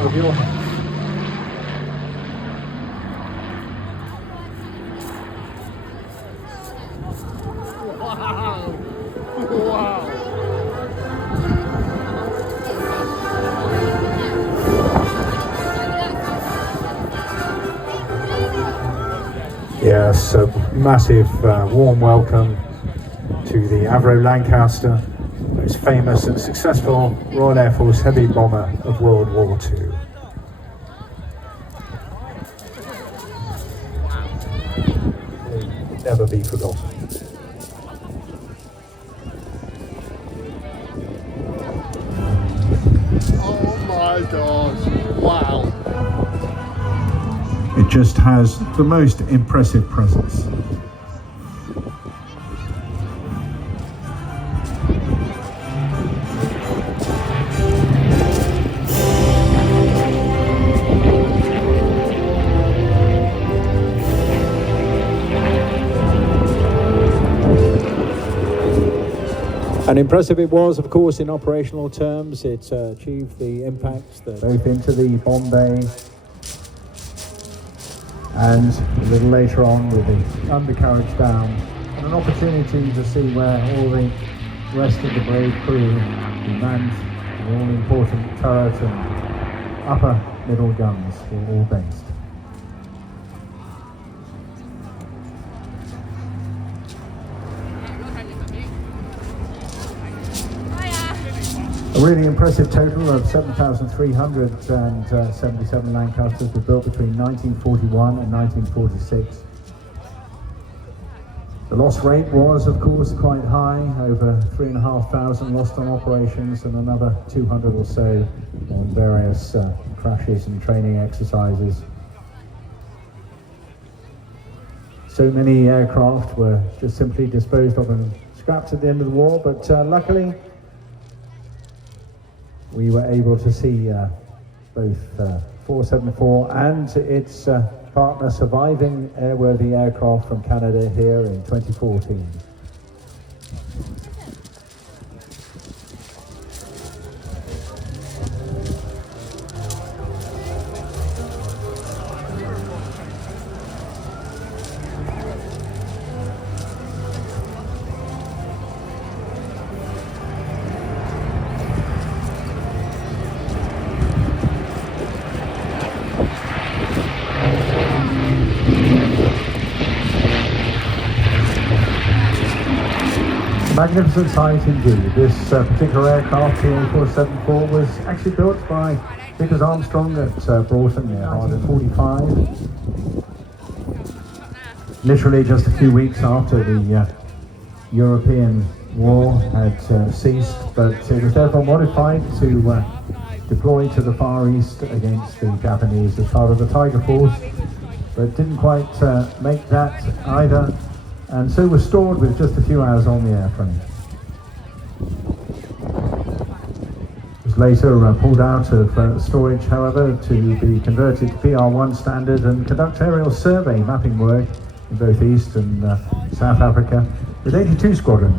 of your head. Yes, a massive warm welcome to the Avro Lancaster, most famous and successful Royal Air Force heavy bomber of World War II. Will never be forgotten. Oh my gosh, wow. It just has the most impressive presence. And impressive it was, of course, in operational terms. It achieved the impacts that both into the bomb bay and a little later on with the undercarriage down, and an opportunity to see where all the rest of the brave crew who manned the all-important turret and upper middle guns were all based. A really impressive total of 7,377 Lancasters were built between 1941 and 1946. The loss rate was, of course, quite high, over 3,500 lost on operations and another 200 or so on various crashes and training exercises. So many aircraft were just simply disposed of and scrapped at the end of the war, but luckily we were able to see both 474 and its partner surviving airworthy aircraft from Canada here in 2014. Magnificent sight indeed. This particular aircraft, the A474, was actually built by Vickers Armstrong at Broughton near Hardin 45. Literally just a few weeks after the European war had ceased, but it was therefore modified to deploy to the Far East against the Japanese as part of the Tiger Force, but didn't quite make that either, and so was stored with just a few hours on the airframe. It was later pulled out of storage, however, to be converted to PR1 standard and conduct aerial survey mapping work in both East and South Africa with 82 Squadron,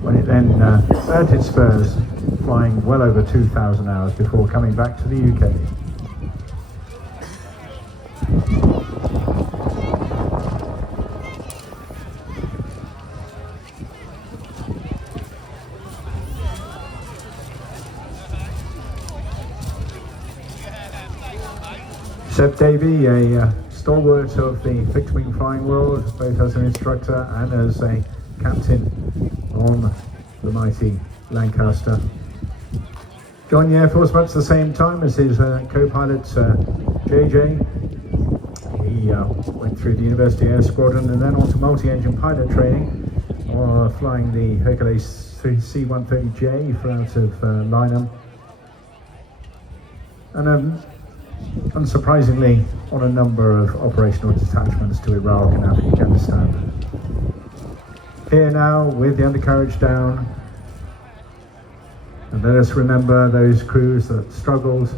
when it then earned its spurs, flying well over 2,000 hours before coming back to the UK. Seb Davey, a stalwart of the fixed-wing flying world, both as an instructor and as a captain on the mighty Lancaster. Joined the Air Force much at the same time as his co-pilot JJ. He went through the University Air Squadron and then on to multi-engine pilot training, flying the Hercules C-130J out of Lynham. And unsurprisingly, on a number of operational detachments to Iraq and Afghanistan. Here now, with the undercarriage down, and let us remember those crews that struggled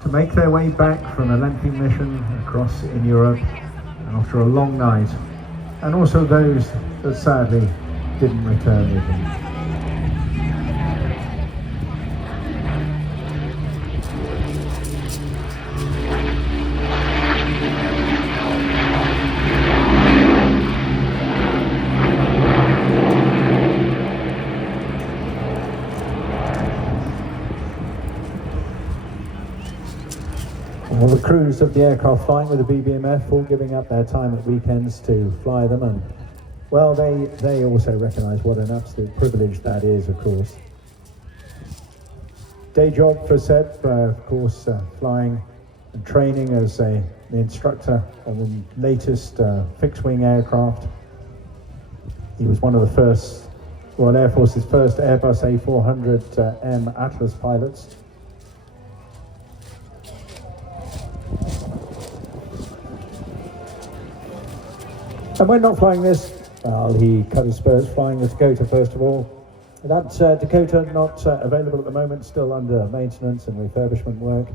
to make their way back from a lengthy mission across in Europe, and after a long night, and also those that sadly didn't return with them. All the crews of the aircraft flying with the BBMF all giving up their time at weekends to fly them, and well, they also recognise what an absolute privilege that is, of course. Day job for Seb, of course, flying and training as the instructor on the latest fixed-wing aircraft. He was one of the first Royal Air Force's first Airbus A400M Atlas pilots. And when not flying this, he cut his spurs flying the Dakota first of all. That Dakota not available at the moment, still under maintenance and refurbishment work.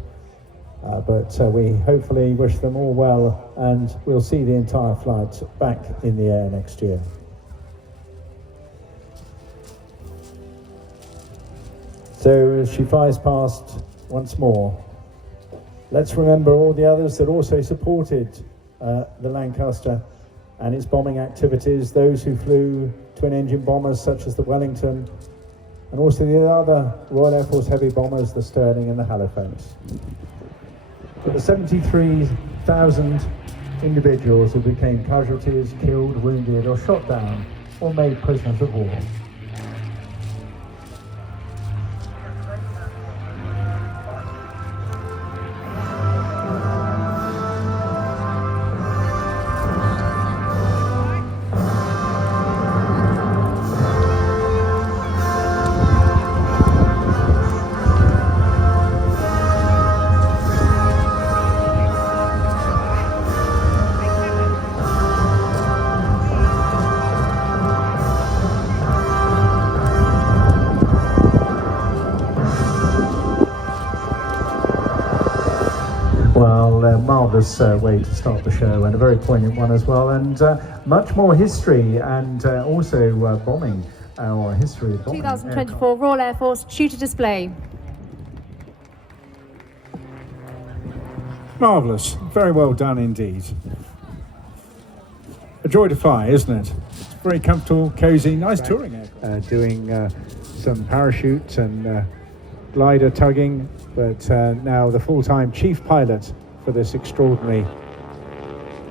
But we hopefully wish them all well, and we'll see the entire flight back in the air next year. So as she flies past once more, let's remember all the others that also supported the Lancaster and its bombing activities, those who flew twin-engine bombers such as the Wellington, and also the other Royal Air Force heavy bombers, the Stirling and the Halifax. But the 73,000 individuals who became casualties, killed, wounded or shot down or made prisoners of war. Marvellous way to start the show, and a very poignant one as well, and much more history and also bombing, or history of bombing. 2024 aircraft. Royal Air Force shooter display. Marvellous, very well done indeed. A joy to fly, isn't it? It's very comfortable, cosy, nice touring aircraft. Doing some parachute and glider tugging, but now the full-time chief pilot for this extraordinary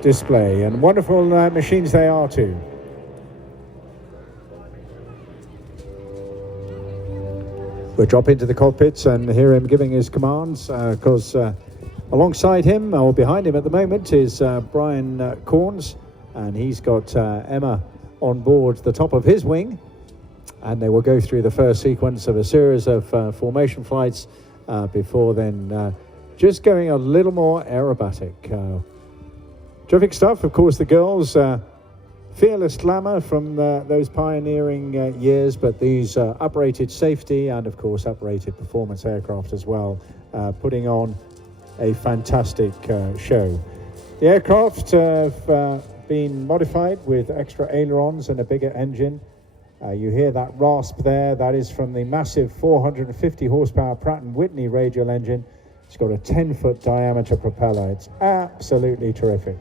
display, and wonderful machines they are too. We'll drop into the cockpits and hear him giving his commands, because alongside him, or behind him at the moment, is Brian Corns, and he's got Emma on board the top of his wing, and they will go through the first sequence of a series of formation flights before then just going a little more aerobatic. Terrific stuff. Of course, the girls, fearless glamour from those pioneering years, but these uprated safety and, of course, uprated performance aircraft as well, putting on a fantastic show. The aircraft have been modified with extra ailerons and a bigger engine. You hear that rasp there. That is from the massive 450 horsepower Pratt & Whitney radial engine. It's got a 10-foot diameter propeller. It's absolutely terrific.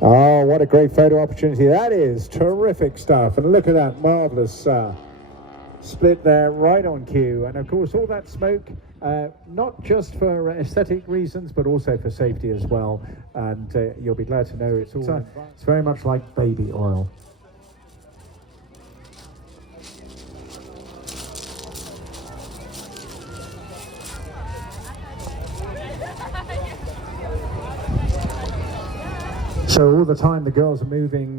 Oh, what a great photo opportunity that is. Terrific stuff. And look at that marvellous split there, right on cue. And of course, all that smoke, not just for aesthetic reasons, but also for safety as well. And you'll be glad to know it's very much like baby oil. So all the time the girls are moving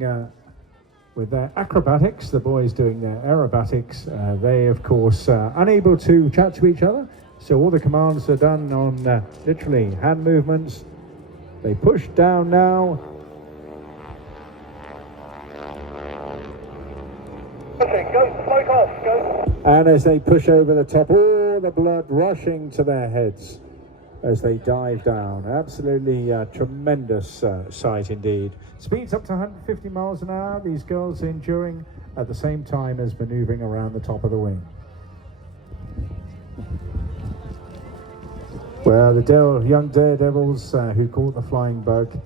with their acrobatics, the boys doing their aerobatics. They, of course, unable to chat to each other. So all the commands are done on literally hand movements. They push down now. Okay, go, smoke off, go. And as they push over the top, all the blood rushing to their heads as they dive down. Absolutely tremendous sight indeed. Speeds up to 150 miles an hour, these girls enduring at the same time as maneuvering around the top of the wing. Well, the young daredevils who caught the flying bug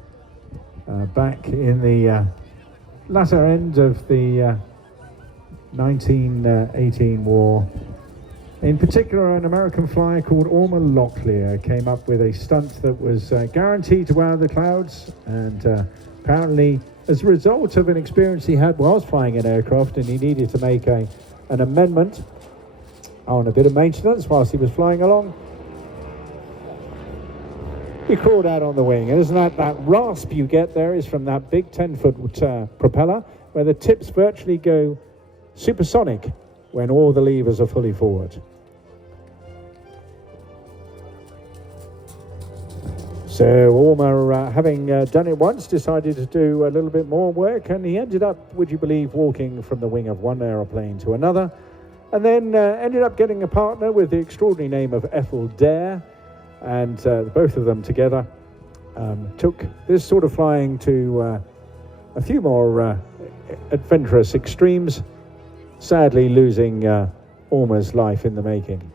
back in the latter end of the 1918 war In particular, an American flyer called Orma Locklear came up with a stunt that was guaranteed to wow the clouds, and apparently as a result of an experience he had whilst flying an aircraft, and he needed to make an amendment on a bit of maintenance whilst he was flying along, he crawled out on the wing. And isn't that rasp you get there is from that big 10-foot propeller, where the tips virtually go supersonic when all the levers are fully forward. So Orma, having done it once, decided to do a little bit more work, and he ended up, would you believe, walking from the wing of one aeroplane to another, and then ended up getting a partner with the extraordinary name of Ethel Dare, and both of them together took this sort of flying to a few more adventurous extremes, sadly losing Orma's life in the making.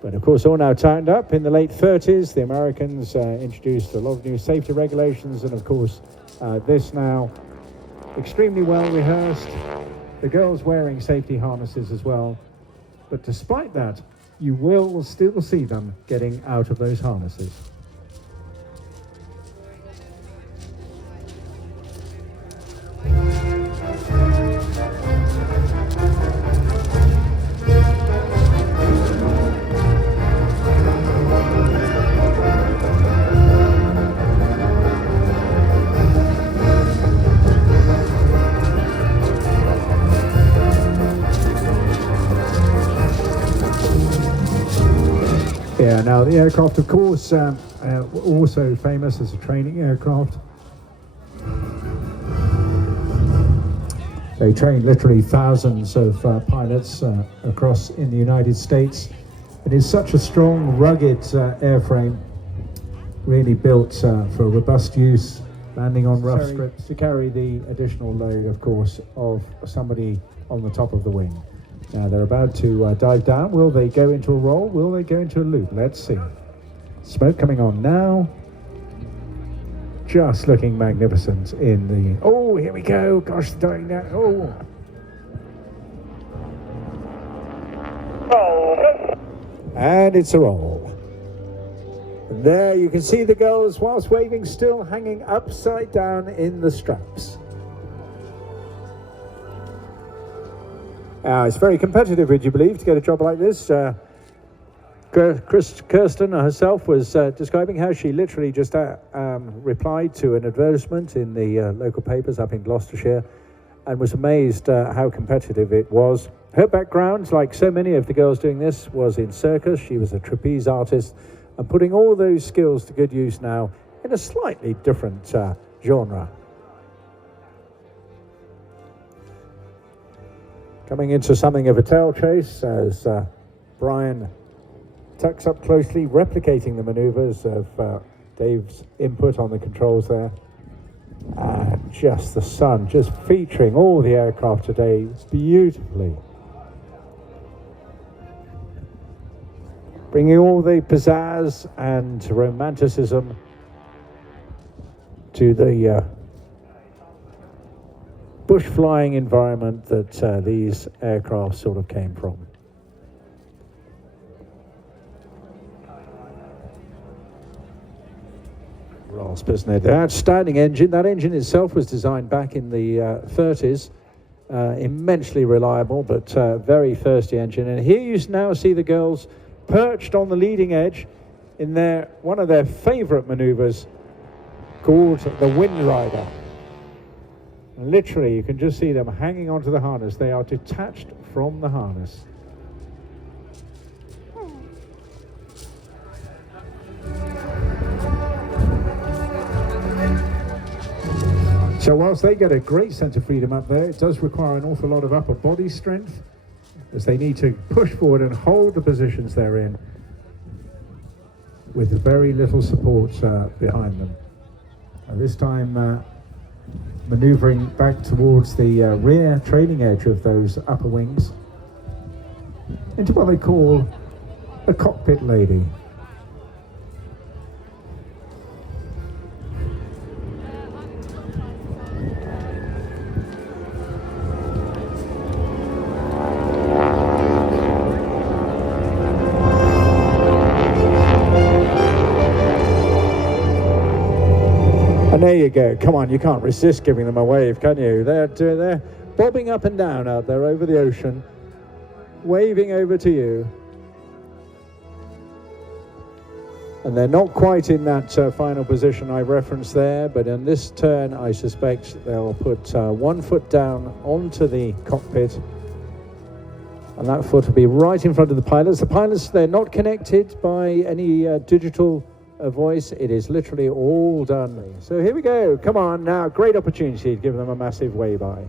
But of course, all now tightened up. In the late 30s, the Americans introduced a lot of new safety regulations, and of course, this now extremely well rehearsed. The girls wearing safety harnesses as well. But despite that, you will still see them getting out of those harnesses. Yeah, now the aircraft, of course, also famous as a training aircraft. They train literally thousands of pilots across in the United States. It is such a strong, rugged airframe, really built for robust use, landing on rough strips to carry the additional load, of course, of somebody on the top of the wing. Now they're about to dive down. Will they go into a roll? Will they go into a loop? Let's see. Smoke coming on now. Just looking magnificent in the... Oh, here we go. Gosh, dying now. Oh. And it's a roll. And there you can see the girls, whilst waving, still hanging upside down in the straps. It's very competitive, would you believe, to get a job like this. Kirsten herself was describing how she literally just replied to an advertisement in the local papers up in Gloucestershire, and was amazed how competitive it was. Her background, like so many of the girls doing this, was in circus. She was a trapeze artist, and putting all those skills to good use now in a slightly different genre. Coming into something of a tail chase as Brian tucks up closely, replicating the maneuvers of Dave's input on the controls there. And just the sun, just featuring all the aircraft today beautifully. Bringing all the pizzazz and romanticism to the bush flying environment that these aircraft sort of came from. Rasp, isn't it? Outstanding engine. That engine itself was designed back in the 30s. Immensely reliable, but very thirsty engine. And here you now see the girls perched on the leading edge in one of their favorite maneuvers called the Wind Rider. Literally, you can just see them hanging onto the harness. They are detached from the harness. So whilst they get a great sense of freedom up there, it does require an awful lot of upper body strength, as they need to push forward and hold the positions they're in with very little support behind them. This time, maneuvering back towards the rear trailing edge of those upper wings into what they call a cockpit lady. And there you go. Come on, you can't resist giving them a wave, can you? They're bobbing up and down out there over the ocean, waving over to you. And they're not quite in that final position I referenced there, but in this turn, I suspect they'll put 1 foot down onto the cockpit, and that foot will be right in front of the pilots. The pilots, they're not connected by any digital voice. It is literally all done. So here we go. Come on now, great opportunity to give them a massive way-by.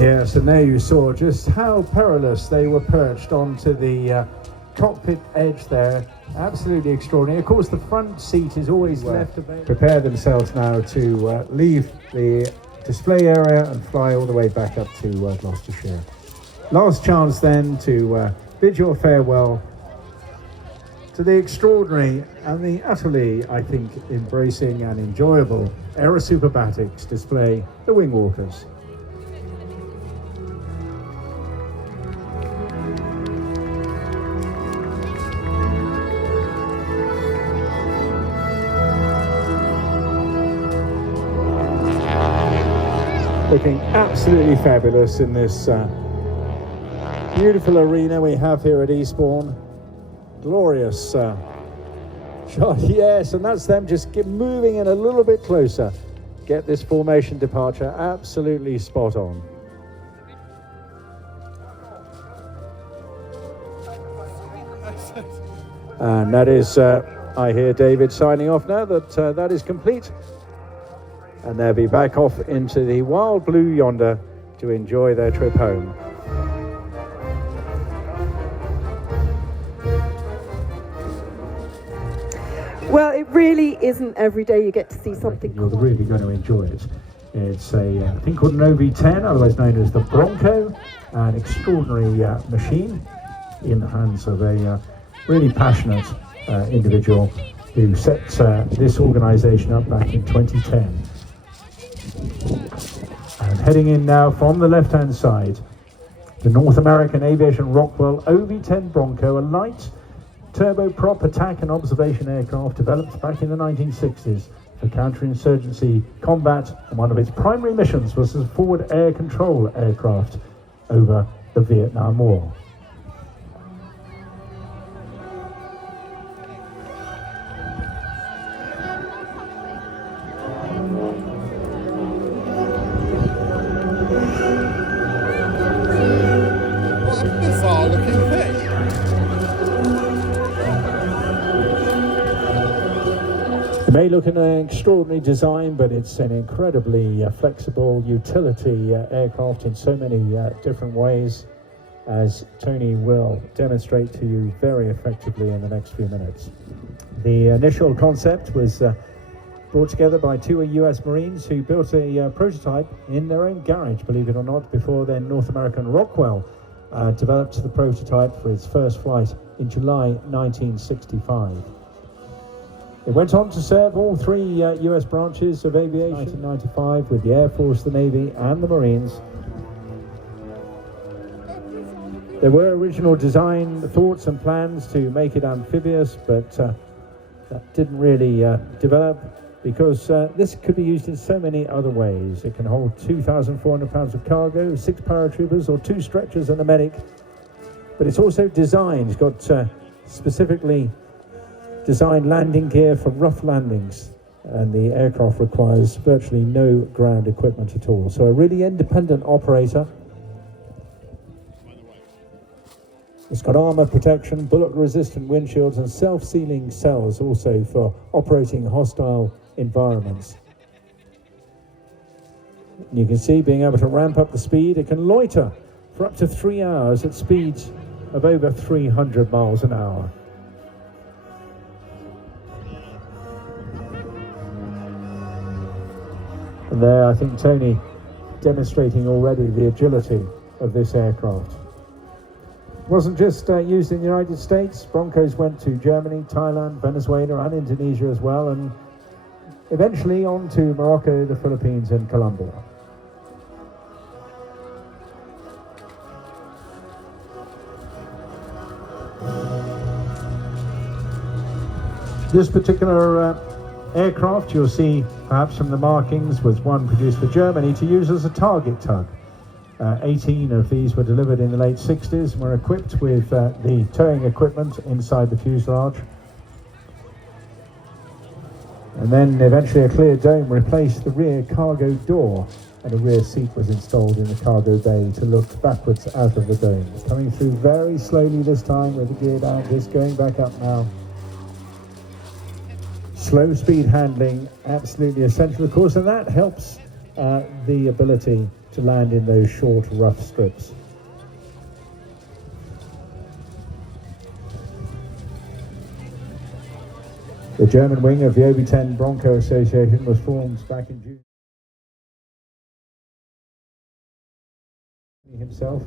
Yes, and there you saw just how perilous they were perched onto the cockpit edge there. Absolutely extraordinary. Of course, the front seat is always left available. Prepare themselves now to leave the display area and fly all the way back up to Gloucestershire. Last chance then to bid your farewell to the extraordinary and the utterly, I think, embracing and enjoyable Aerosuperbatics display, the Wingwalkers. Looking absolutely fabulous in this beautiful arena we have here at Eastbourne. Glorious shot, yes, and that's them just moving in a little bit closer. Get this formation departure absolutely spot on. And that is, I hear David signing off now, that is complete. And they'll be back off into the wild blue yonder to enjoy their trip home. Well, it really isn't every day you get to see something. You're really going to enjoy it. It's a thing called an OV-10, otherwise known as the Bronco, an extraordinary machine in the hands of a really passionate individual who set this organisation up back in 2010. And heading in now from the left-hand side, the North American Aviation Rockwell OV-10 Bronco, a light turboprop attack and observation aircraft developed back in the 1960s for counterinsurgency combat, and one of its primary missions was as a forward air control aircraft over the Vietnam War. It may look an extraordinary design, but it's an incredibly flexible utility aircraft in so many different ways, as Tony will demonstrate to you very effectively in the next few minutes. The initial concept was brought together by two US Marines who built a prototype in their own garage, believe it or not, before then North American Rockwell developed the prototype for its first flight in July 1965. It went on to serve all three US branches of aviation in 1995 with the Air Force, the Navy and the Marines. There were original design thoughts and plans to make it amphibious, but that didn't really develop, because this could be used in so many other ways. It can hold 2,400 pounds of cargo, 6 paratroopers or 2 stretchers and a medic. But it's also designed, it's got specifically designed landing gear for rough landings, and the aircraft requires virtually no ground equipment at all. So a really independent operator. It's got armour protection, bullet-resistant windshields and self-sealing cells also for operating hostile environments. And you can see being able to ramp up the speed. It can loiter for up to 3 hours at speeds of over 300 miles an hour. And there, I think Tony demonstrating already the agility of this aircraft. Wasn't just used in the United States. Broncos went to Germany, Thailand, Venezuela and Indonesia as well, and eventually on to Morocco, the Philippines and Colombia. This particular aircraft, you'll see perhaps from the markings, was one produced for Germany to use as a target tug. 18 of these were delivered in the late 60s and were equipped with the towing equipment inside the fuselage. And then eventually a clear dome replaced the rear cargo door, and a rear seat was installed in the cargo bay to look backwards out of the dome. Coming through very slowly this time with the gear down, just going back up now. Slow speed handling, absolutely essential of course, and that helps the ability to land in those short, rough strips. The German wing of the OB-10 Bronco Association was formed back in June. Himself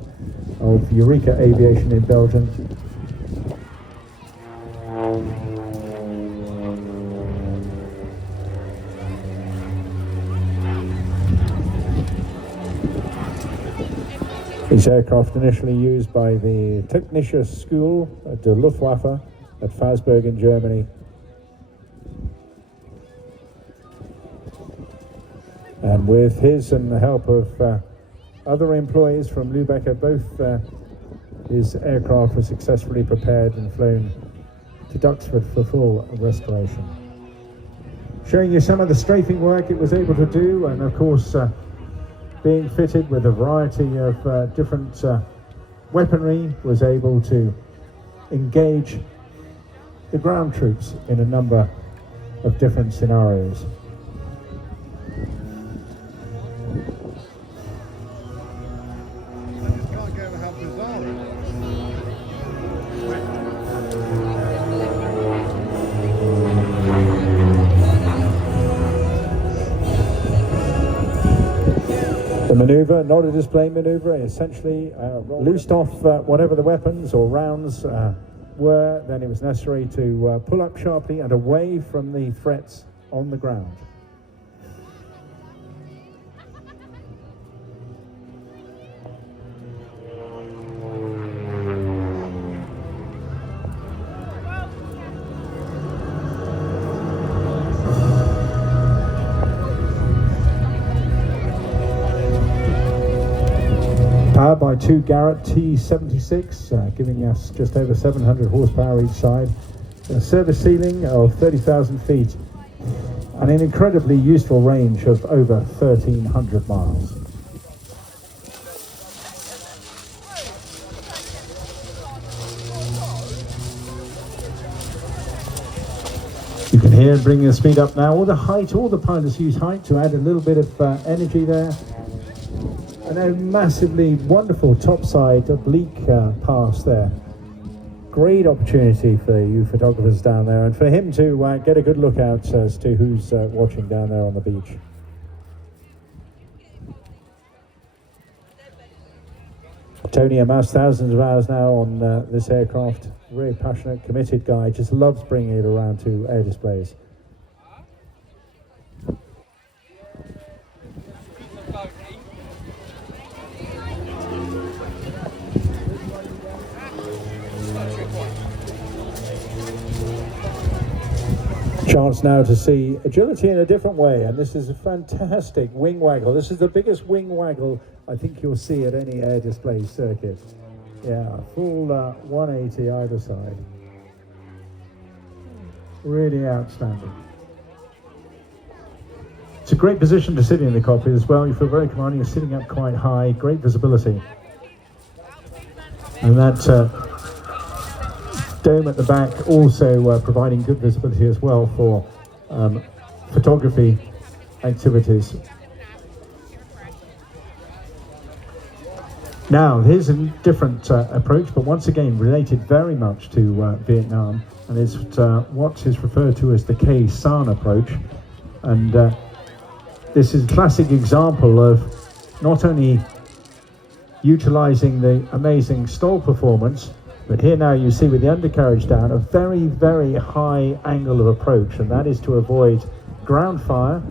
of Eureka Aviation in Belgium. This aircraft initially used by the Technische School der Luftwaffe at Fasberg in Germany. And with his and the help of other employees from Lübeck, both his aircraft were successfully prepared and flown to Duxford for full restoration. Showing you some of the strafing work it was able to do, and of course being fitted with a variety of different weaponry, was able to engage the ground troops in a number of different scenarios. Can't get over how bizarre it is. The manoeuvre, not a display manoeuvre, essentially loosed off whatever the weapons or rounds were, then it was necessary to pull up sharply and away from the threats on the ground. Powered by two Garrett T76, giving us just over 700 horsepower each side, a service ceiling of 30,000 feet, and an incredibly useful range of over 1,300 miles. You can hear it bringing the speed up now. All the height, all the pilots use height to add a little bit of energy there. And a massively wonderful topside oblique pass there. Great opportunity for you photographers down there, and for him to get a good look out as to who's watching down there on the beach. Tony amassed thousands of hours now on this aircraft. Very passionate, committed guy, just loves bringing it around to air displays. Chance now to see agility in a different way, and this is a fantastic wing waggle. This is the biggest wing waggle I think you'll see at any air display circuit. Yeah, full 180 either side. Really outstanding. It's a great position to sit in the cockpit as well. You feel very commanding. You're sitting up quite high, great visibility. And that dome at the back also providing good visibility as well for photography activities. Now, here's a different approach, but once again related very much to Vietnam, and it's what is referred to as the K-San approach. And this is a classic example of not only utilising the amazing stall performance. But here now you see with the undercarriage down a very, very high angle of approach, and that is to avoid ground fire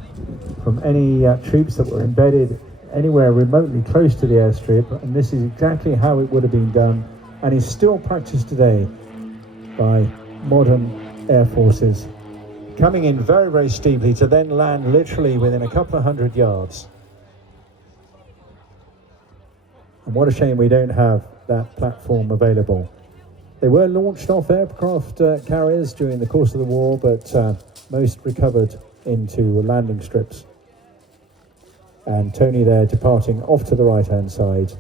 from any troops that were embedded anywhere remotely close to the airstrip. And this is exactly how it would have been done, and is still practiced today by modern air forces, coming in very, very steeply to then land literally within a couple of 100 yards. And what a shame we don't have that platform available. They were launched off aircraft carriers during the course of the war, but most recovered into landing strips. And Tony there departing off to the right-hand side.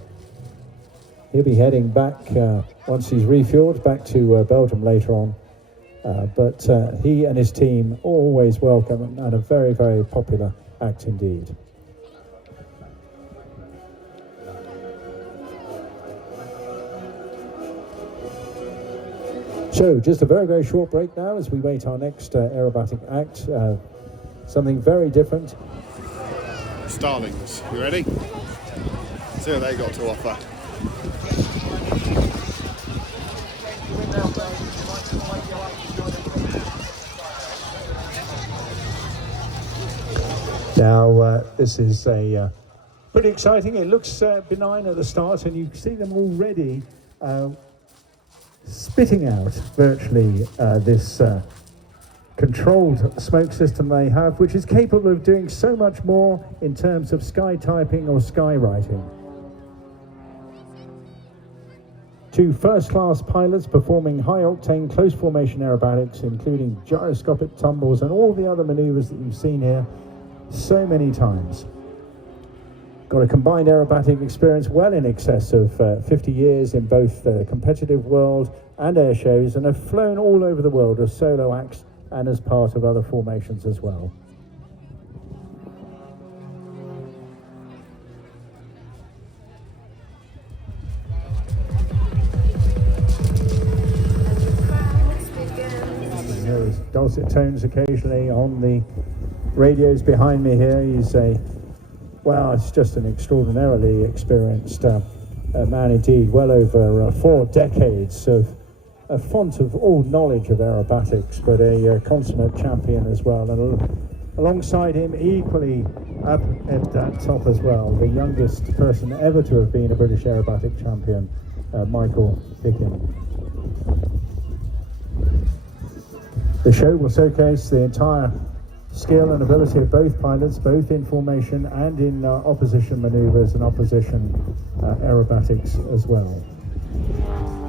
He'll be heading back, once he's refueled, back to Belgium later on. But he and his team always welcome, and a very, very popular act indeed. So, just a very, very short break now as we wait our next aerobatic act. Something very different. Starlings, you ready? See what they got to offer. Now, this is pretty exciting. It looks benign at the start, and you see them already spitting out virtually this controlled smoke system they have, which is capable of doing so much more in terms of sky typing or sky writing. Two first-class pilots performing high-octane close-formation aerobatics, including gyroscopic tumbles and all the other maneuvers that you've seen here so many times. Got a combined aerobatic experience well in excess of 50 years in both the competitive world and air shows, and have flown all over the world as solo acts and as part of other formations as well. There's dulcet tones occasionally on the radios behind me here. He's well, it's just an extraordinarily experienced man indeed, well over 4 decades of a font of all knowledge of aerobatics, but a consummate champion as well. And alongside him, equally up at that top as well, the youngest person ever to have been a British aerobatic champion, Michael Pickin. The show will showcase the entire skill and ability of both pilots, both in formation and in opposition maneuvers and opposition aerobatics as well.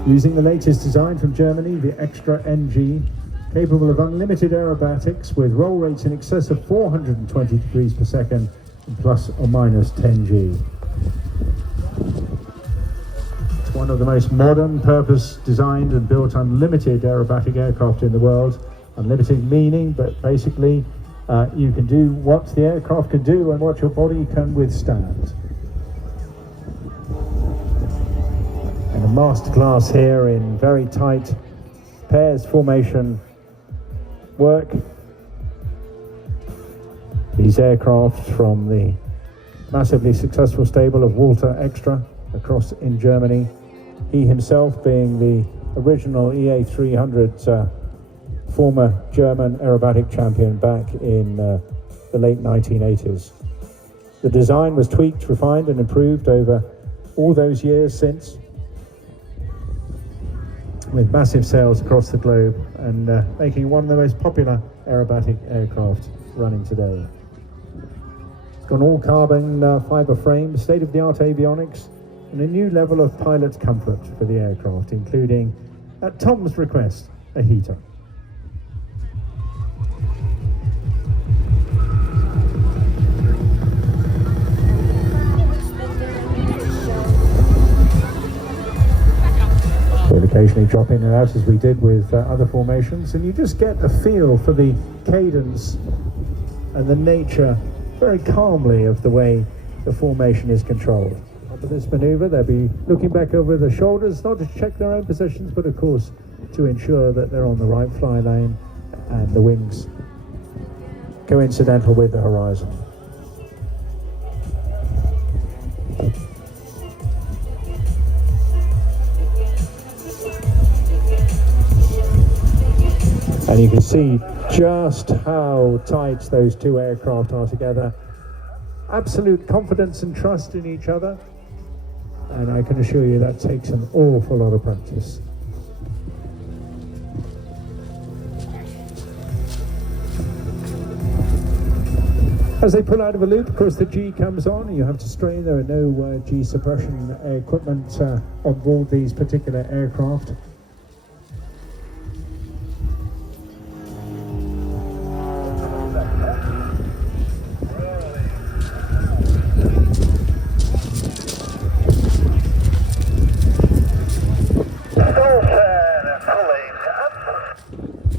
Using the latest design from Germany, the Extra NG, capable of unlimited aerobatics with roll rates in excess of 420 degrees per second and plus or minus 10 G. It's one of the most modern, purpose-designed and built unlimited aerobatic aircraft in the world. Unlimited meaning, but basically you can do what the aircraft can do and what your body can withstand. And a masterclass here in very tight pairs formation work. These aircraft from the massively successful stable of Walter Extra across in Germany. He himself being the original EA300 former German aerobatic champion back in the late 1980s. The design was tweaked, refined and improved over all those years since, with massive sales across the globe and making one of the most popular aerobatic aircraft running today. It's got an all-carbon fibre frame, state-of-the-art avionics, and a new level of pilot comfort for the aircraft, including, at Tom's request, a heater. We'll occasionally drop in and out as we did with other formations, and you just get a feel for the cadence and the nature very calmly of the way the formation is controlled. For this maneuver, they'll be looking back over the shoulders, not to check their own positions, but of course to ensure that they're on the right fly lane and the wings coincidental with the horizon. . And you can see just how tight those two aircraft are together. Absolute confidence and trust in each other. And I can assure you that takes an awful lot of practice. As they pull out of a loop, of course the G comes on. You have to strain. There are no G suppression equipment on board these particular aircraft.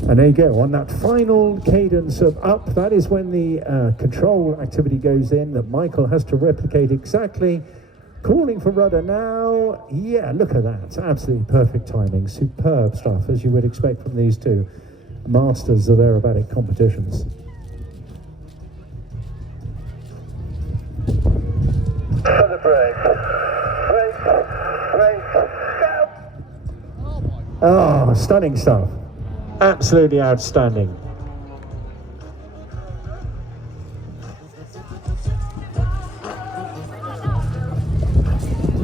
And there you go, on that final cadence of up, that is when the control activity goes in that Michael has to replicate exactly. Calling for rudder now. Yeah, look at that. Absolutely perfect timing. Superb stuff, as you would expect from these two masters of aerobatic competitions. For the brake. Brake. Go! Oh, stunning stuff. Absolutely outstanding.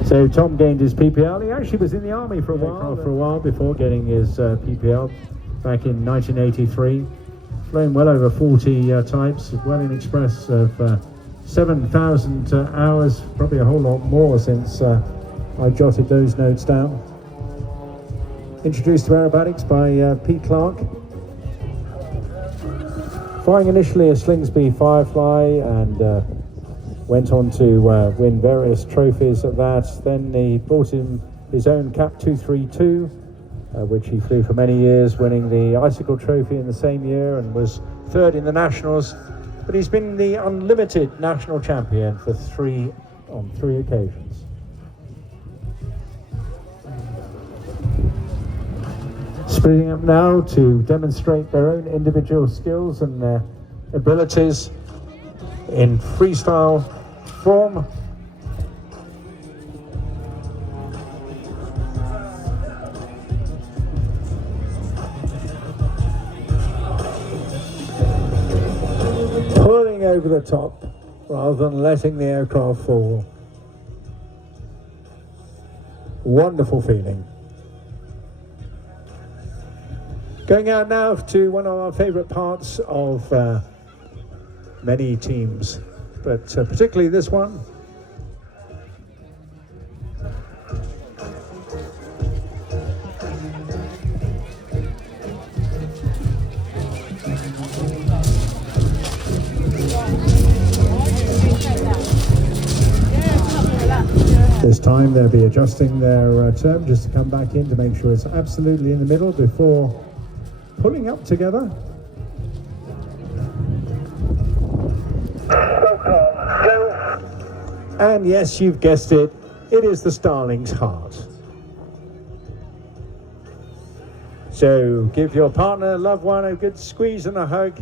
So Tom gained his PPL. He actually was in the army for a while before getting his PPL back in 1983. Flown well over 40 types, well in excess of 7,000 hours, probably a whole lot more since I jotted those notes down. Introduced to aerobatics by Pete Clark. Flying initially a Slingsby Firefly and went on to win various trophies at that. Then he bought him his own Cap 232, which he flew for many years, winning the Icicle Trophy in the same year and was third in the Nationals. But he's been the unlimited national champion for on three occasions. Splitting up now to demonstrate their own individual skills and their abilities in freestyle form. Pulling over the top rather than letting the aircraft fall. Wonderful feeling. Going out now to one of our favourite parts of many teams, but particularly this one. This time they'll be adjusting their term just to come back in to make sure it's absolutely in the middle before pulling up together. And yes, you've guessed it, it is the Starling's heart. So give your partner, loved one, a good squeeze and a hug.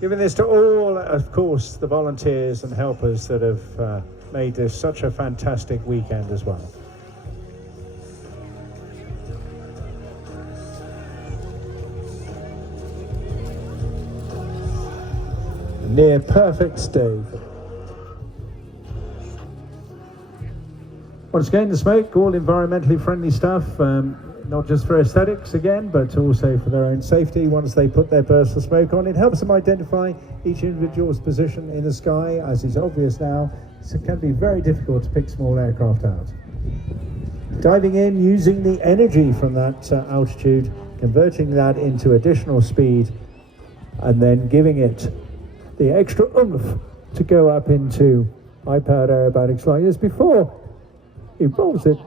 Giving this to all, of course, the volunteers and helpers that have made this such a fantastic weekend as well. Near perfect stay. Once again, the smoke, all environmentally friendly stuff, not just for aesthetics again, but also for their own safety. Once they put their bursts of smoke on, it helps them identify each individual's position in the sky. As is obvious now, it can be very difficult to pick small aircraft out. Diving in, using the energy from that altitude, converting that into additional speed, and then giving it the extra oomph to go up into high-powered aerobatics like this before he rolls it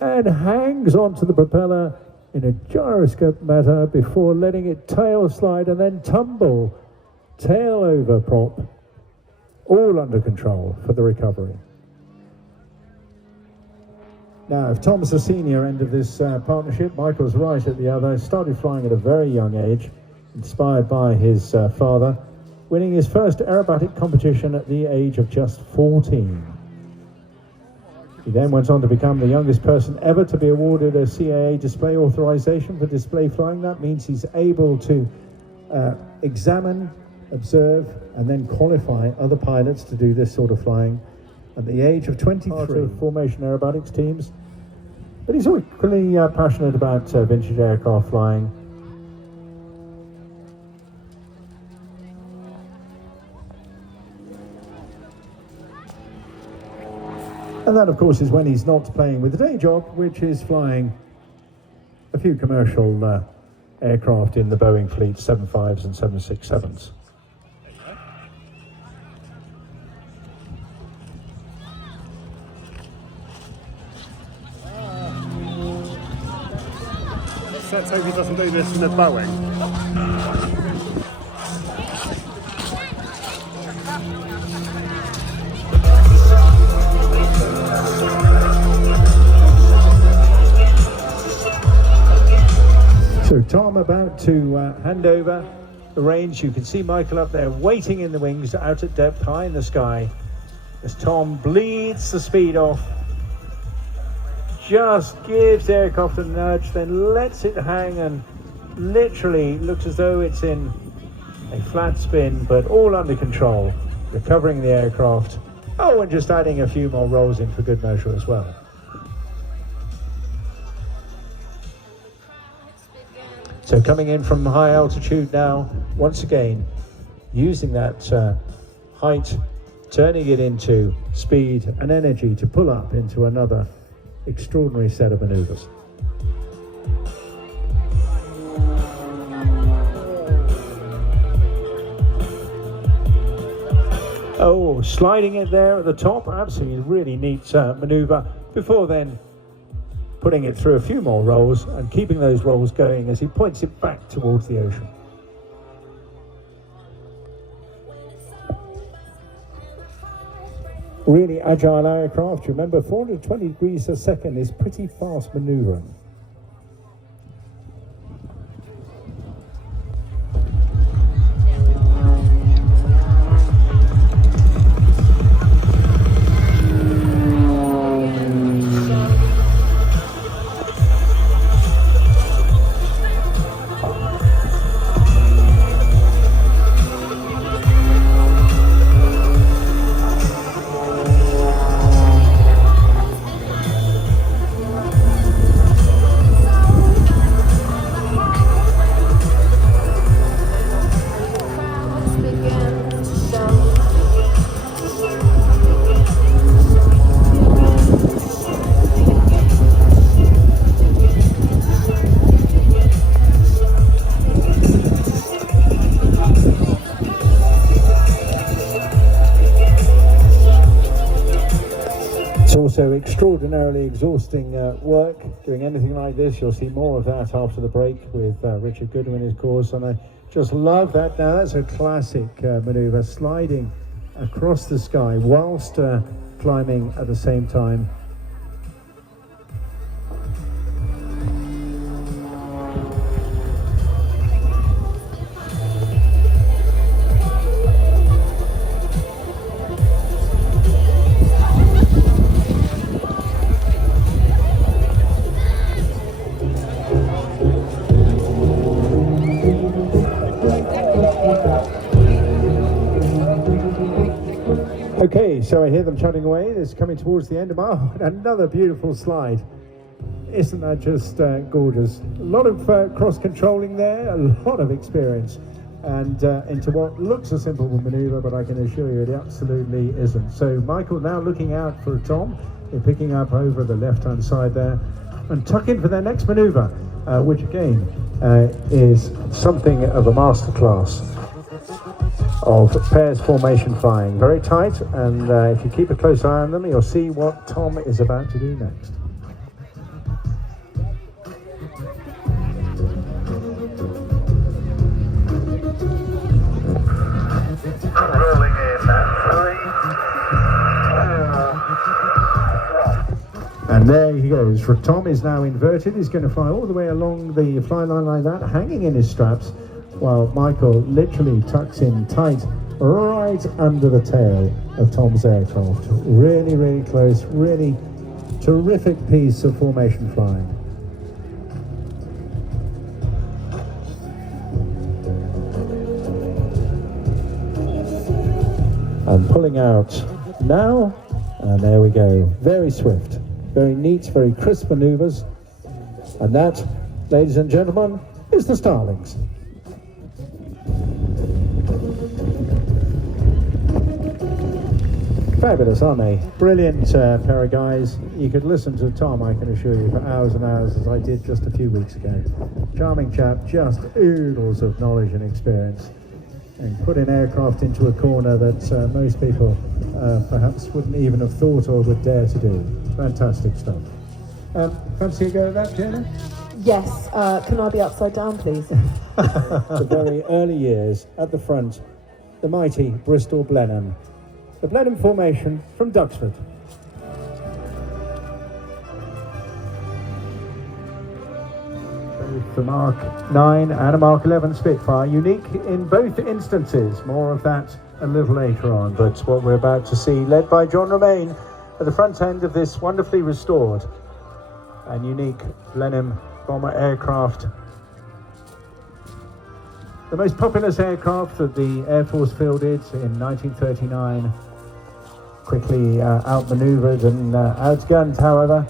and hangs onto the propeller in a gyroscope manner before letting it tail slide and then tumble tail over prop, all under control for the recovery. Now, if Tom's the senior end of this partnership, Michael's right at the other. Started flying at a very young age, inspired by his father, winning his first aerobatic competition at the age of just 14. He then went on to become the youngest person ever to be awarded a CAA display authorization for display flying. That means he's able to examine, observe, and then qualify other pilots to do this sort of flying at the age of 23. Part of formation aerobatics teams, but he's equally passionate about vintage aircraft flying. And that, of course, is when he's not playing with the day job, which is flying a few commercial aircraft in the Boeing fleet, 75s and 767s. Let's hope he doesn't do this in the Boeing. So Tom about to hand over the reins. You can see Michael up there waiting in the wings out at depth high in the sky as Tom bleeds the speed off, just gives the aircraft a nudge, then lets it hang and literally looks as though it's in a flat spin, but all under control, recovering the aircraft. Oh, and just adding a few more rolls in for good measure as well. So coming in from high altitude now, once again, using that height, turning it into speed and energy to pull up into another extraordinary set of maneuvers. Oh, sliding it there at the top, absolutely really neat maneuver, before then putting it through a few more rolls and keeping those rolls going as he points it back towards the ocean. Really agile aircraft. Remember, 420 degrees a second is pretty fast maneuvering. Also extraordinarily exhausting work. Doing anything like this, you'll see more of that after the break with Richard Goodwin, of course, and I just love that. Now that's a classic maneuver, sliding across the sky whilst climbing at the same time. Okay, so I hear them chatting away. It's coming towards the end of another beautiful slide. Isn't that just gorgeous? A lot of cross-controlling there, a lot of experience, and into what looks a simple maneuver, but I can assure you it absolutely isn't. So Michael now looking out for Tom. They're picking up over the left-hand side there and tuck in for their next maneuver, which again is something of a masterclass of pairs formation flying. Very tight, and if you keep a close eye on them, you'll see what Tom is about to do next. Rolling in 3, 2, 1. And there he goes. Tom is now inverted. He's going to fly all the way along the fly line like that, hanging in his straps, while Michael literally tucks in tight right under the tail of Tom's aircraft. Really, really close, really terrific piece of formation flying. And pulling out now, and there we go. Very swift, very neat, very crisp manoeuvres. And that, ladies and gentlemen, is the Starlings. Fabulous, aren't they? Brilliant pair of guys. You could listen to Tom, I can assure you, for hours and hours, as I did just a few weeks ago. Charming chap, just oodles of knowledge and experience, and put an aircraft into a corner that most people perhaps wouldn't even have thought or would dare to do. Fantastic stuff. Fancy a go at that, Jenna? Yes, can I be upside down, please? The very early years at the front, the mighty Bristol Blenheim. The Blenheim formation from Duxford. Both the Mark 9 and a Mark 11 Spitfire, unique in both instances. More of that a little later on, but what we're about to see, led by John Romain at the front end of this wonderfully restored and unique Blenheim bomber aircraft. The most populous aircraft that the Air Force fielded in 1939, quickly outmaneuvered and outgunned, however,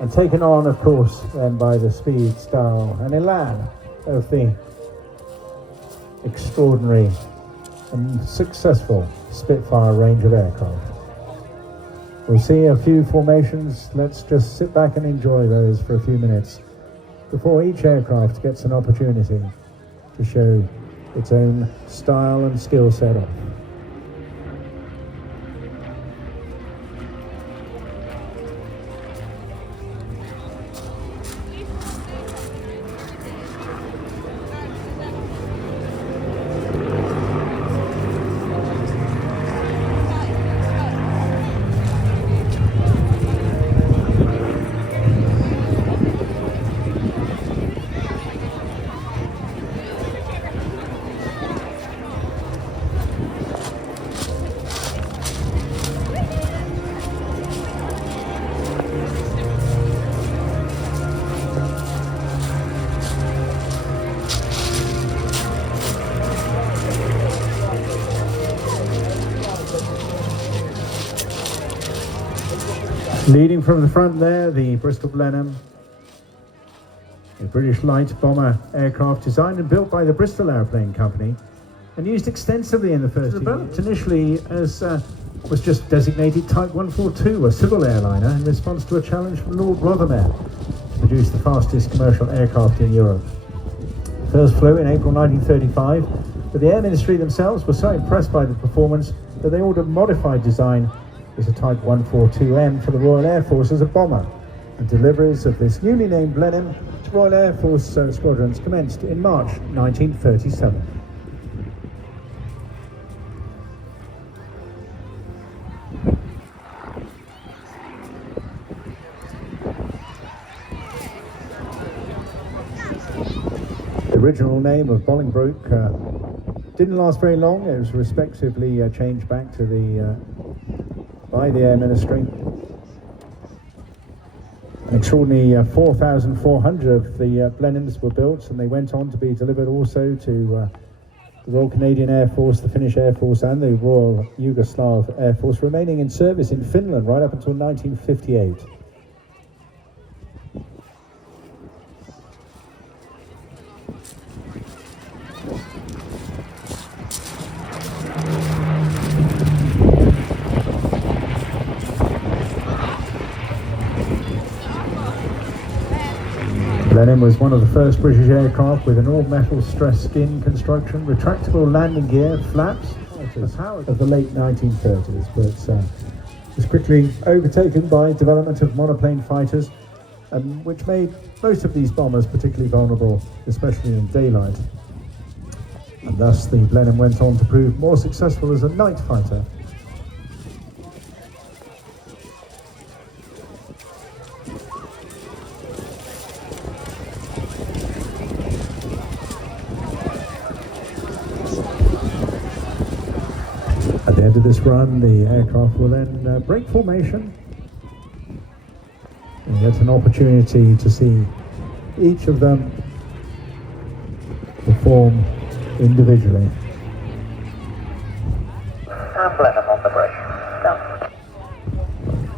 and taken on, of course, then by the speed, style and elan of the extraordinary and successful Spitfire range of aircraft. We'll see a few formations. Let's just sit back and enjoy those for a few minutes before each aircraft gets an opportunity to show its own style and skill set off. Leading from the front there, the Bristol Blenheim, a British light bomber aircraft designed and built by the Bristol Airplane Company and used extensively in the first years. Initially as was just designated Type 142, a civil airliner, in response to a challenge from Lord Rothermere to produce the fastest commercial aircraft in Europe. First flew in April 1935, but the Air Ministry themselves were so impressed by the performance that they ordered a modified design as a Type 142M for the Royal Air Force as a bomber, and deliveries of this newly named Blenheim to Royal Air Force squadrons commenced in March 1937. The original name of Bolingbroke didn't last very long. It was respectively changed back to by the Air Ministry. An extraordinary 4,400 of the Blenheims were built, and they went on to be delivered also to the Royal Canadian Air Force, the Finnish Air Force and the Royal Yugoslav Air Force, remaining in service in Finland right up until 1958. Blenheim was one of the first British aircraft with an all-metal stress skin construction, retractable landing gear, flaps of the late 1930s, but was quickly overtaken by development of monoplane fighters, which made most of these bombers particularly vulnerable, especially in daylight. And thus the Blenheim went on to prove more successful as a night fighter. At the end of this run, the aircraft will then break formation get an opportunity to see each of them perform individually. And Blenheim on the brake. Down.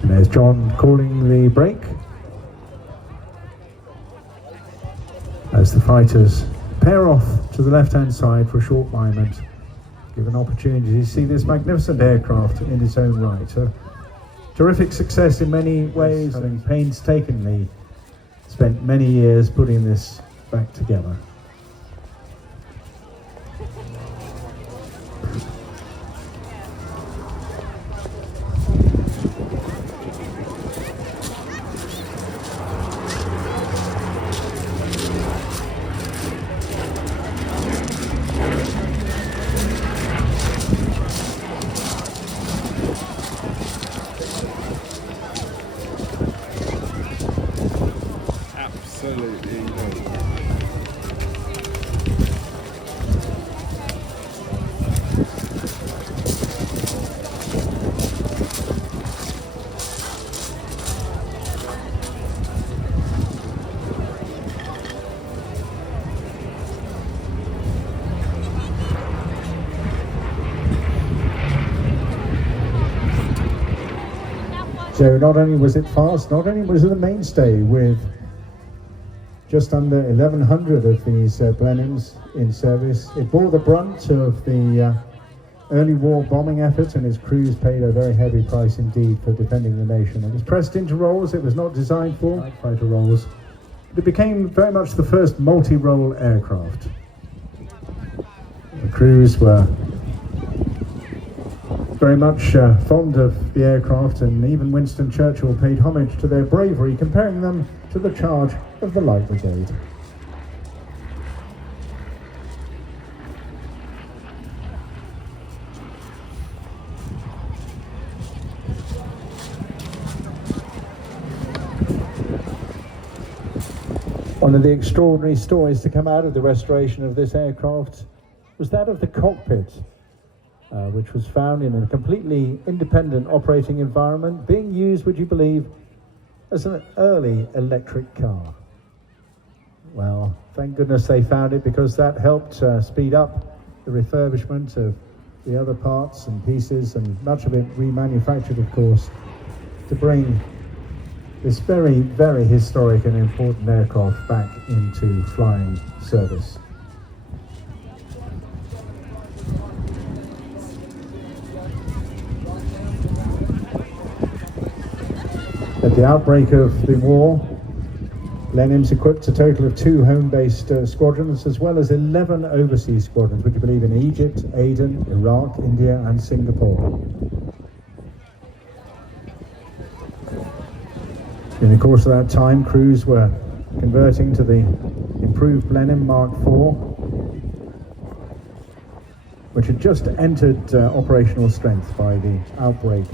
And there's John calling the break as the fighters pair off to the left-hand side for a short moment, give an opportunity to see this magnificent aircraft in its own right. A terrific success in many ways, having painstakingly spent many years putting this back together. Absolutely no. So not only was it fast, not only was it a mainstay with just under 1,100 of these Blenheims in service, it bore the brunt of the early war bombing efforts, and its crews paid a very heavy price indeed for defending the nation. It was pressed into roles it was not designed for, like fighter roles. It became very much the first multi-role aircraft. The crews were very much fond of the aircraft, and even Winston Churchill paid homage to their bravery, comparing them to the charge of the Light Brigade. One of the extraordinary stories to come out of the restoration of this aircraft was that of the cockpit, which was found in a completely independent operating environment, being used, would you believe, as an early electric car. Well, thank goodness they found it, because that helped speed up the refurbishment of the other parts and pieces, and much of it remanufactured, of course, to bring this very, very historic and important aircraft back into flying service. At the outbreak of the war, Blenheims equipped a total of 2 home-based squadrons, as well as 11 overseas squadrons, which you believe in Egypt, Aden, Iraq, India and Singapore. In the course of that time, crews were converting to the improved Blenheim Mark IV, which had just entered operational strength by the outbreak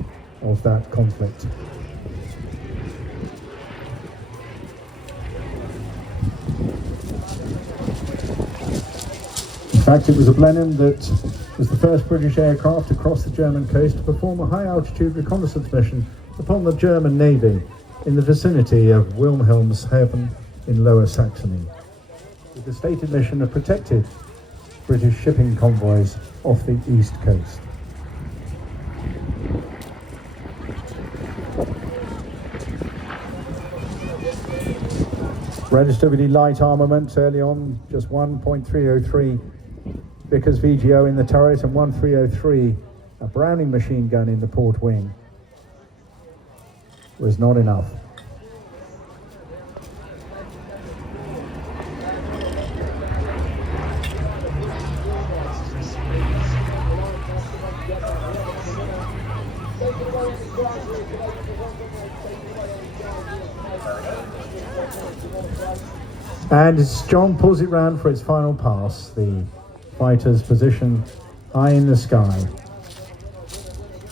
of that conflict. In fact, it was a Blenheim that was the first British aircraft to cross the German coast to perform a high-altitude reconnaissance mission upon the German Navy in the vicinity of Wilhelmshaven in Lower Saxony, with the stated mission of protecting British shipping convoys off the east coast. Registered with the light armament early on, just 1.303 Vickers VGO in the turret and 1.303, a Browning machine gun in the port wing, was not enough. And as John pulls it round for its final pass, the fighters position high in the sky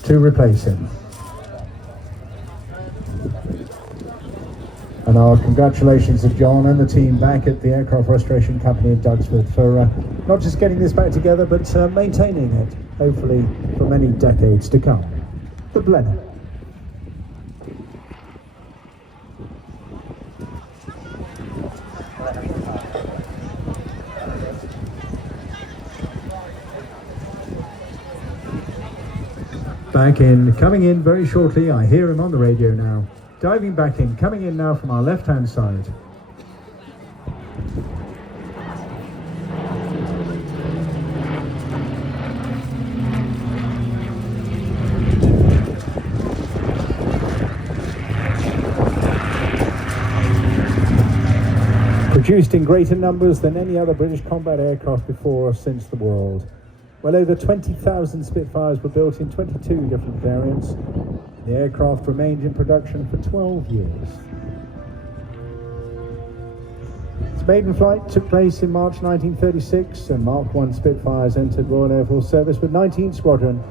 to replace him. And our congratulations to John and the team back at the Aircraft Restoration Company in Dugsford for not just getting this back together, but maintaining it, hopefully, for many decades to come. The Blenheim. Back in, coming in very shortly. I hear him on the radio now. Diving back in, coming in now from our left-hand side. Produced in greater numbers than any other British combat aircraft before or since the world. Well over 20,000 Spitfires were built in 22 different variants. The aircraft remained in production for 12 years. Its maiden flight took place in March 1936, and Mark I Spitfires entered Royal Air Force service with 19th Squadron.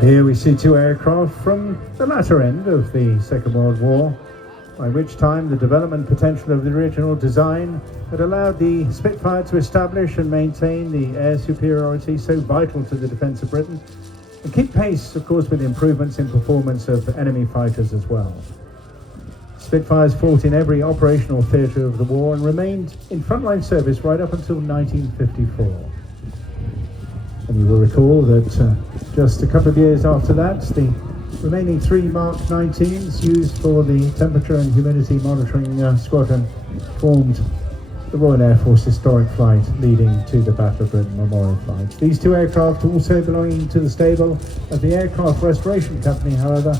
Here we see two aircraft from the latter end of the Second World War, by which time the development potential of the original design had allowed the Spitfire to establish and maintain the air superiority so vital to the defence of Britain, and keep pace, of course, with the improvements in performance of enemy fighters as well. Spitfires fought in every operational theatre of the war and remained in frontline service right up until 1954. And you will recall that just a couple of years after that, the remaining three Mark 19s used for the temperature and humidity monitoring squadron formed the Royal Air Force historic flight leading to the Battle of Britain Memorial Flight. These two aircraft also belonging to the stable of the Aircraft Restoration Company, however,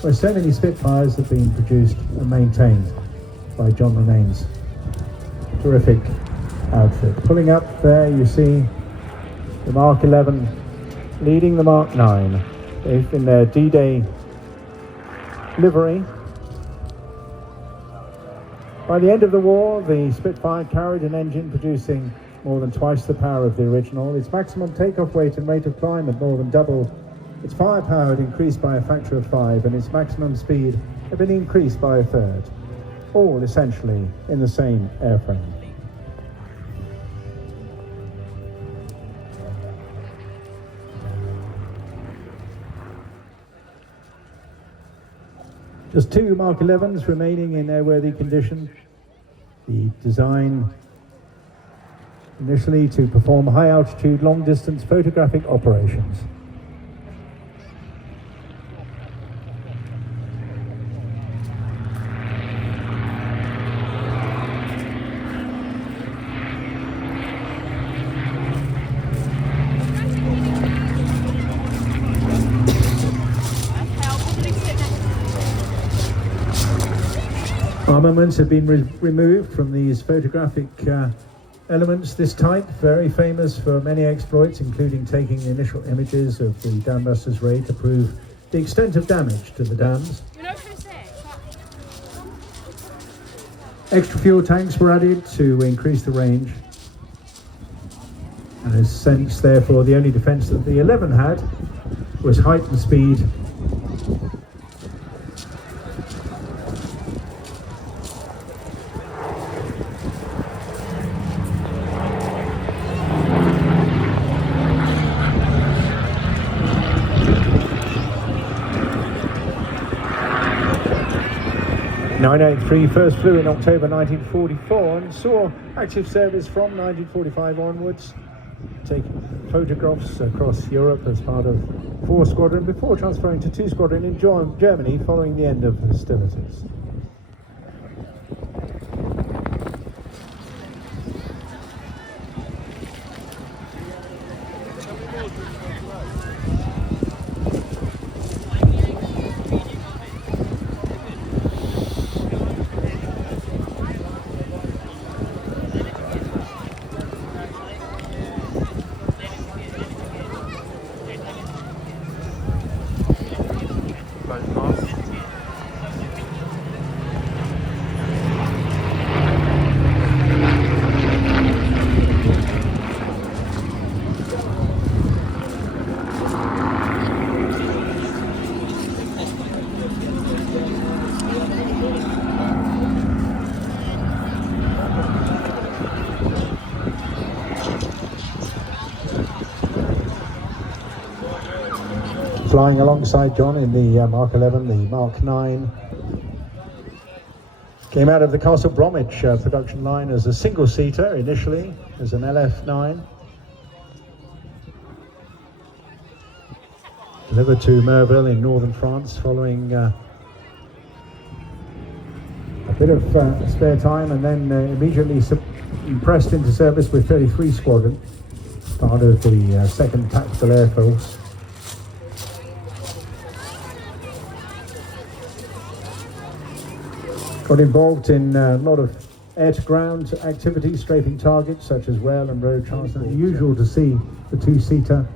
where so many Spitfires have been produced and maintained by John Remain's terrific outfit. Pulling up there you see the Mark 11 leading the Mark 9. They've in their D-Day livery. By the end of the war, the Spitfire carried an engine producing more than twice the power of the original. Its maximum takeoff weight and rate of climb had more than doubled. Its firepower had increased by a factor of 5, and its maximum speed had been increased by a third. All essentially in the same airframe. Just two Mark 11s remaining in airworthy condition. The design initially to perform high altitude, long distance photographic operations. Armaments have been removed from these photographic elements. This type, very famous for many exploits, including taking the initial images of the dambusters' raid to prove the extent of damage to the dams. Extra fuel tanks were added to increase the range. And in a sense, therefore, the only defence that the 11 had was height and speed. .983 first flew in October 1944 and saw active service from 1945 onwards, taking photographs across Europe as part of 4 Squadron before transferring to 2 Squadron in Germany following the end of hostilities. flying alongside John in the Mark 11, the Mark 9. Came out of the Castle Bromwich production line as a single-seater initially, as an LF9. Delivered to Merville in northern France following a bit of spare time, and then immediately pressed into service with 33 Squadron, part of the 2nd Tactical Air Force. Got involved in a lot of air-to-ground activities, strafing targets such as rail and road transport. Usual to see the two-seater,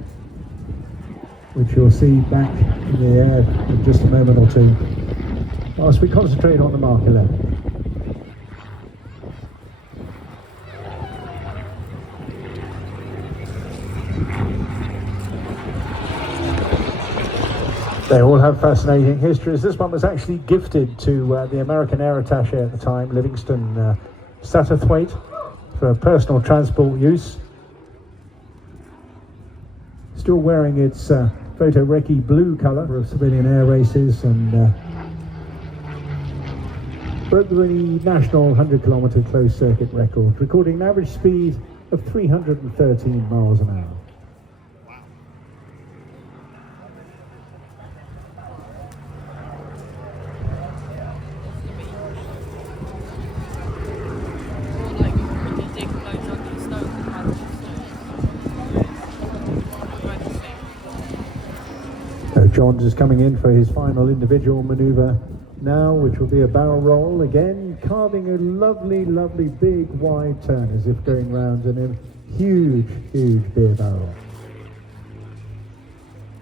which you'll see back in the air in just a moment or two, whilst we concentrate on the Mark 11. They all have fascinating histories. This one was actually gifted to the American Air Attaché at the time, Livingston Satterthwaite, for personal transport use. Still wearing its photo recce blue colour of civilian air races, and broke the national 100-kilometre closed circuit record, recording an average speed of 313 miles an hour. Johns is coming in for his final individual manoeuvre now, which will be a barrel roll, again carving a lovely, lovely big wide turn as if going round in a huge, huge beer barrel.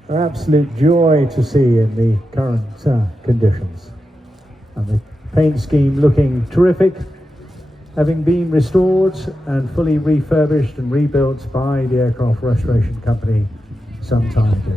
An absolute joy to see in the current conditions. And the paint scheme looking terrific, having been restored and fully refurbished and rebuilt by the Aircraft Restoration Company some time ago.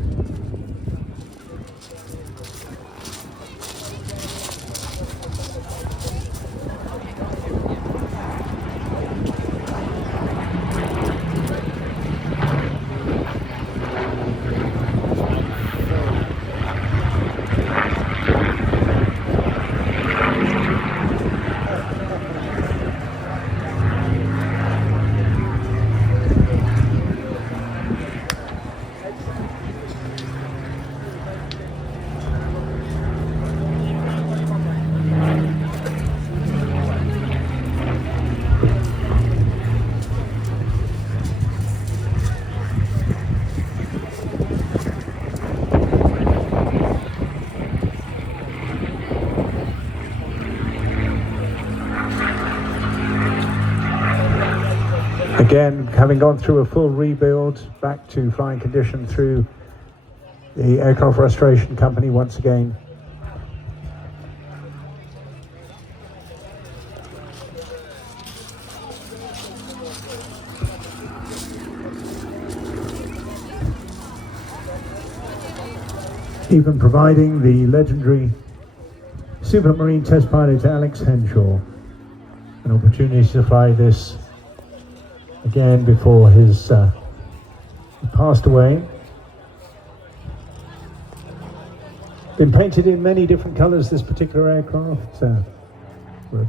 Again, having gone through a full rebuild, back to flying condition through the Aircraft Restoration Company once again. Even providing the legendary Supermarine test pilot Alex Henshaw an opportunity to fly this again before he passed away. Been painted in many different colours, this particular aircraft. For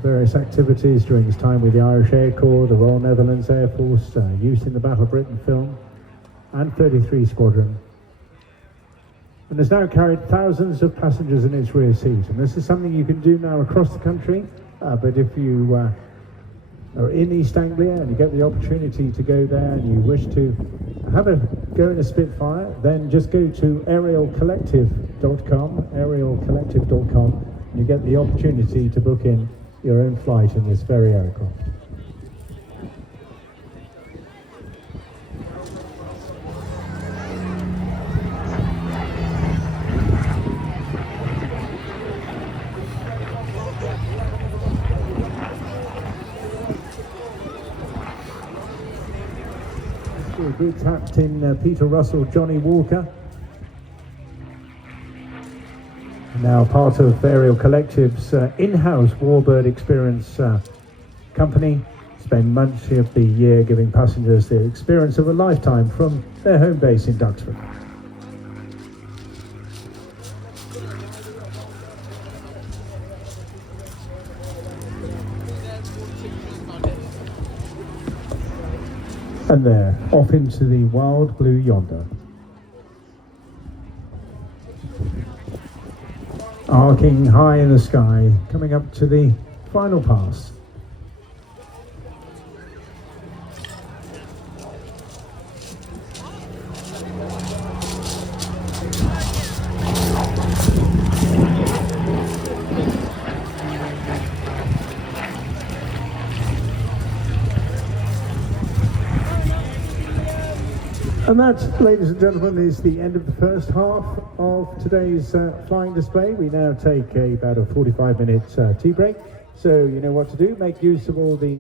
various activities during his time with the Irish Air Corps, the Royal Netherlands Air Force, use in the Battle of Britain film, and 33 Squadron. And has now carried thousands of passengers in its rear seat. And this is something you can do now across the country, but if you are in East Anglia and you get the opportunity to go there and you wish to have a go in a Spitfire, then just go to aerialcollective.com, and you get the opportunity to book in your own flight in this very aircraft. Good Captain Peter Russell, Johnny Walker. Now part of Aerial Collective's in-house Warbird Experience company. Spend much of the year giving passengers the experience of a lifetime from their home base in Duxford. And there, off into the wild blue yonder. Arcing high in the sky, coming up to the final pass. And that, ladies and gentlemen, is the end of the first half of today's flying display. We now take about a 45-minute tea break. So you know what to do. Make use of all the